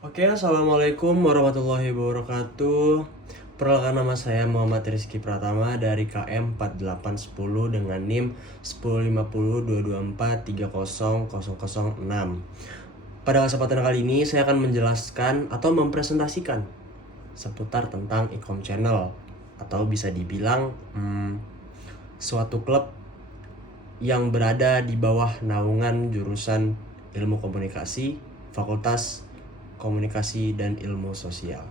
Oke, assalamualaikum warahmatullahi wabarakatuh. Perkenalkan, nama saya Muhammad Rizky Pratama dari KM 4810 dengan NIM 1050224300006. Pada kesempatan kali ini saya akan menjelaskan atau mempresentasikan seputar tentang Ecom Channel, atau bisa dibilang suatu klub yang berada di bawah naungan jurusan Ilmu Komunikasi, Fakultas Komunikasi dan Ilmu Sosial.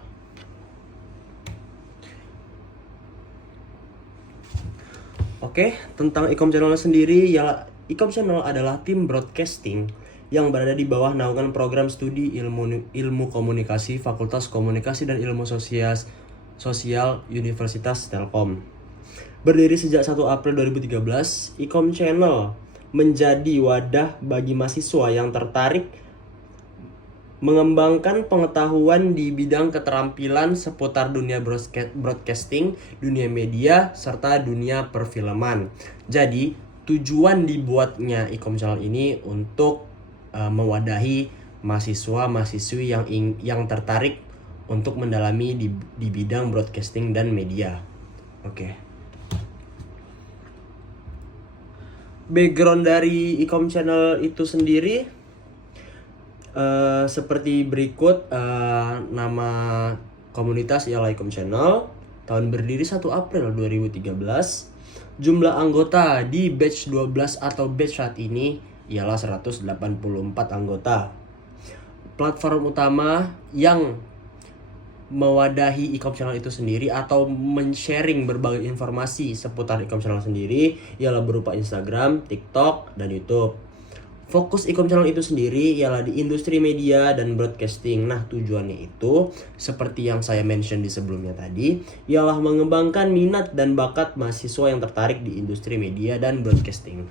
Oke, tentang Ecom Channel sendiri, ya Ecom Channel adalah tim broadcasting yang berada di bawah naungan program studi ilmu komunikasi Fakultas Komunikasi dan Ilmu Sosial Universitas Telkom. Berdiri sejak 1 April 2013, Ecom Channel menjadi wadah bagi mahasiswa yang tertarik mengembangkan pengetahuan di bidang keterampilan seputar dunia broadcasting, dunia media, serta dunia perfilman. Jadi, tujuan dibuatnya Ecom Channel ini untuk mewadahi mahasiswa-mahasiswi yang tertarik untuk mendalami di bidang broadcasting dan media. Oke. Background dari Ecom Channel itu sendiri seperti berikut. Nama komunitas ialah Ecom Channel. Tahun berdiri 1 April 2013. Jumlah anggota di batch 12 atau batch saat ini ialah 184 anggota. Platform utama yang mewadahi Ecom Channel itu sendiri atau men-sharing berbagai informasi seputar Ecom Channel sendiri ialah berupa Instagram, TikTok, dan YouTube. Fokus Ecom Channel itu sendiri ialah di industri media dan broadcasting. Nah, tujuannya itu seperti yang saya mention di sebelumnya tadi, ialah mengembangkan minat dan bakat mahasiswa yang tertarik di industri media dan broadcasting.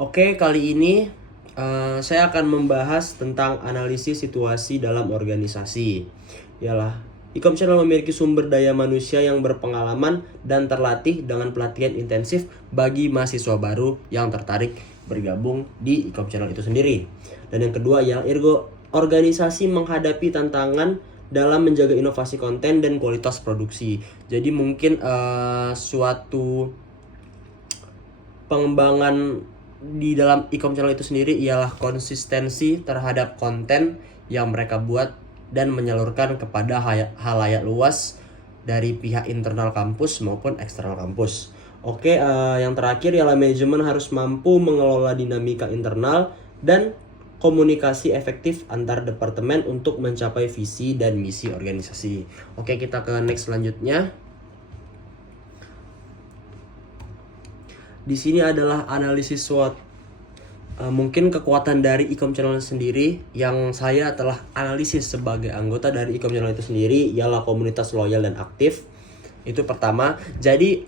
Oke, kali ini saya akan membahas tentang analisis situasi dalam organisasi. Ialah Ecom Channel memiliki sumber daya manusia yang berpengalaman dan terlatih dengan pelatihan intensif bagi mahasiswa baru yang tertarik bergabung di Ecom Channel itu sendiri. Dan yang kedua yang organisasi menghadapi tantangan dalam menjaga inovasi konten dan kualitas produksi. Jadi mungkin suatu pengembangan di dalam Ecom Channel itu sendiri ialah konsistensi terhadap konten yang mereka buat dan menyalurkan kepada halayak luas dari pihak internal kampus maupun eksternal kampus. Oke, yang terakhir ialah manajemen harus mampu mengelola dinamika internal dan komunikasi efektif antar departemen untuk mencapai visi dan misi organisasi. Oke, kita ke next selanjutnya. Di sini adalah analisis SWOT. Mungkin kekuatan dari Ecom Channel sendiri yang saya telah analisis sebagai anggota dari Ecom Channel itu sendiri ialah komunitas loyal dan aktif. Itu pertama. Jadi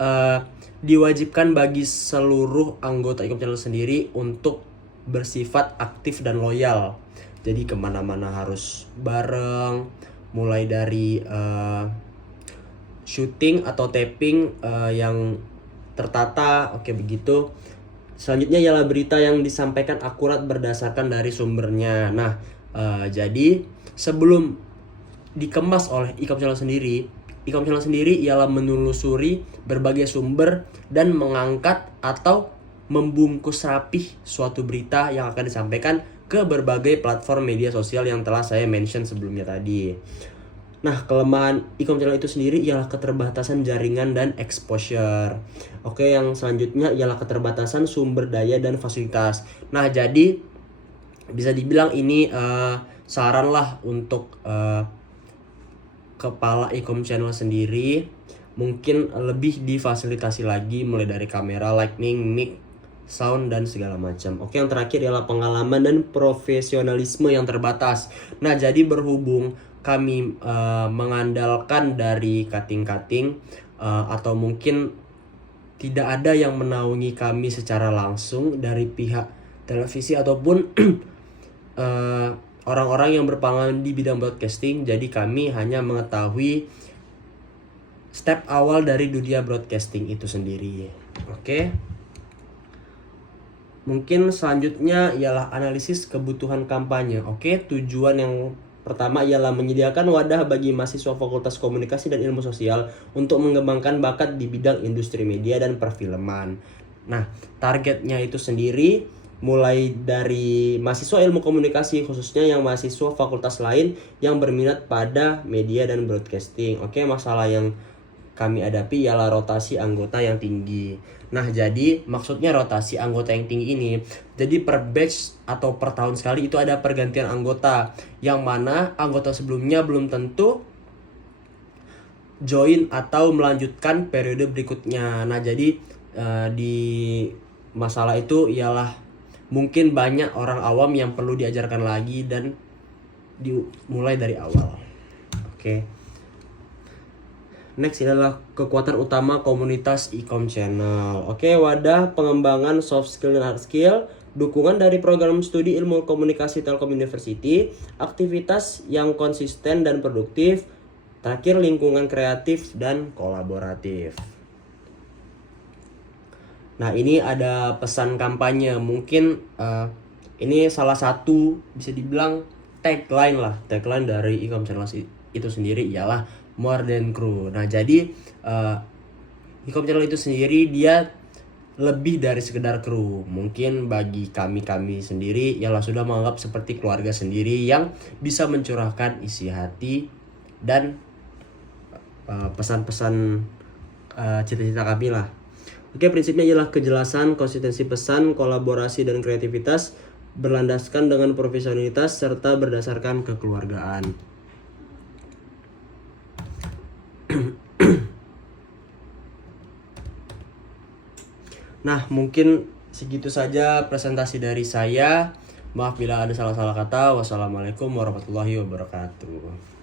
diwajibkan bagi seluruh anggota Ecom Channel sendiri untuk bersifat aktif dan loyal. Jadi kemana-mana harus bareng, mulai dari syuting atau taping yang tertata. Oke, begitu. Selanjutnya ialah berita yang disampaikan akurat berdasarkan dari sumbernya. Nah, jadi sebelum dikemas oleh Ecom Channel sendiri ialah menelusuri berbagai sumber dan mengangkat atau membungkus rapih suatu berita yang akan disampaikan ke berbagai platform media sosial yang telah saya mention sebelumnya tadi. Nah, kelemahan Ecom Channel itu sendiri ialah keterbatasan jaringan dan exposure. Oke, yang selanjutnya ialah keterbatasan sumber daya dan fasilitas. Nah, jadi bisa dibilang ini saran lah untuk kepala Ecom Channel sendiri. Mungkin lebih difasilitasi lagi mulai dari kamera, lighting, mic, sound, dan segala macam. Oke, yang terakhir ialah pengalaman dan profesionalisme yang terbatas. Nah, jadi berhubung kami mengandalkan dari cutting-cutting atau mungkin tidak ada yang menaungi kami secara langsung dari pihak televisi ataupun orang-orang yang berpengalaman di bidang broadcasting. Jadi kami hanya mengetahui step awal dari dunia broadcasting itu sendiri. Oke. Mungkin selanjutnya ialah analisis kebutuhan kampanye. Oke, tujuan yang pertama ialah menyediakan wadah bagi mahasiswa Fakultas Komunikasi dan Ilmu Sosial untuk mengembangkan bakat di bidang industri media dan perfilman. Nah, targetnya itu sendiri mulai dari mahasiswa ilmu komunikasi, khususnya yang mahasiswa fakultas lain yang berminat pada media dan broadcasting. Oke, masalah yang kami hadapi ialah rotasi anggota yang tinggi. Nah, jadi maksudnya rotasi anggota yang tinggi ini, jadi per batch atau per tahun sekali itu ada pergantian anggota, yang mana anggota sebelumnya belum tentu join atau melanjutkan periode berikutnya. Nah, jadi di masalah itu ialah mungkin banyak orang awam yang perlu diajarkan lagi dan dimulai dari awal. Oke. Next adalah kekuatan utama komunitas e-com channel. Oke, wadah pengembangan soft skill dan hard skill, dukungan dari program studi ilmu komunikasi Telkom University, aktivitas yang konsisten dan produktif, terakhir lingkungan kreatif dan kolaboratif. Nah, ini ada pesan kampanye. Mungkin ini salah satu bisa dibilang tagline dari e-com channel itu sendiri ialah more than crew. Nah, jadi e-com channel itu sendiri dia lebih dari sekedar kru. Mungkin bagi kami sendiri ialah sudah menganggap seperti keluarga sendiri yang bisa mencurahkan isi hati dan pesan-pesan cita-cita kami lah. Oke, prinsipnya ialah kejelasan, konsistensi pesan, kolaborasi dan kreativitas berlandaskan dengan profesionalitas serta berdasarkan kekeluargaan. Nah, mungkin segitu saja presentasi dari saya. Maaf bila ada salah-salah kata. Wassalamualaikum warahmatullahi wabarakatuh.